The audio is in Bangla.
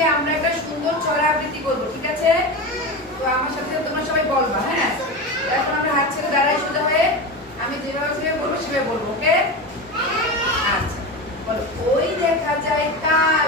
আজকে আমরা একটা সুন্দর ছড়া আবৃত্তি করবো, ঠিক আছে? তো আমার সাথে তোমরা সবাই বলবা, হ্যাঁ? এখন আমরা হাত ছেড়ে দাঁড়াই সোজা হয়ে, আমি যেভাবে বলবো সেভাবে বলবো, ওকে? আচ্ছা বলো। ওই দেখা যায় কাক,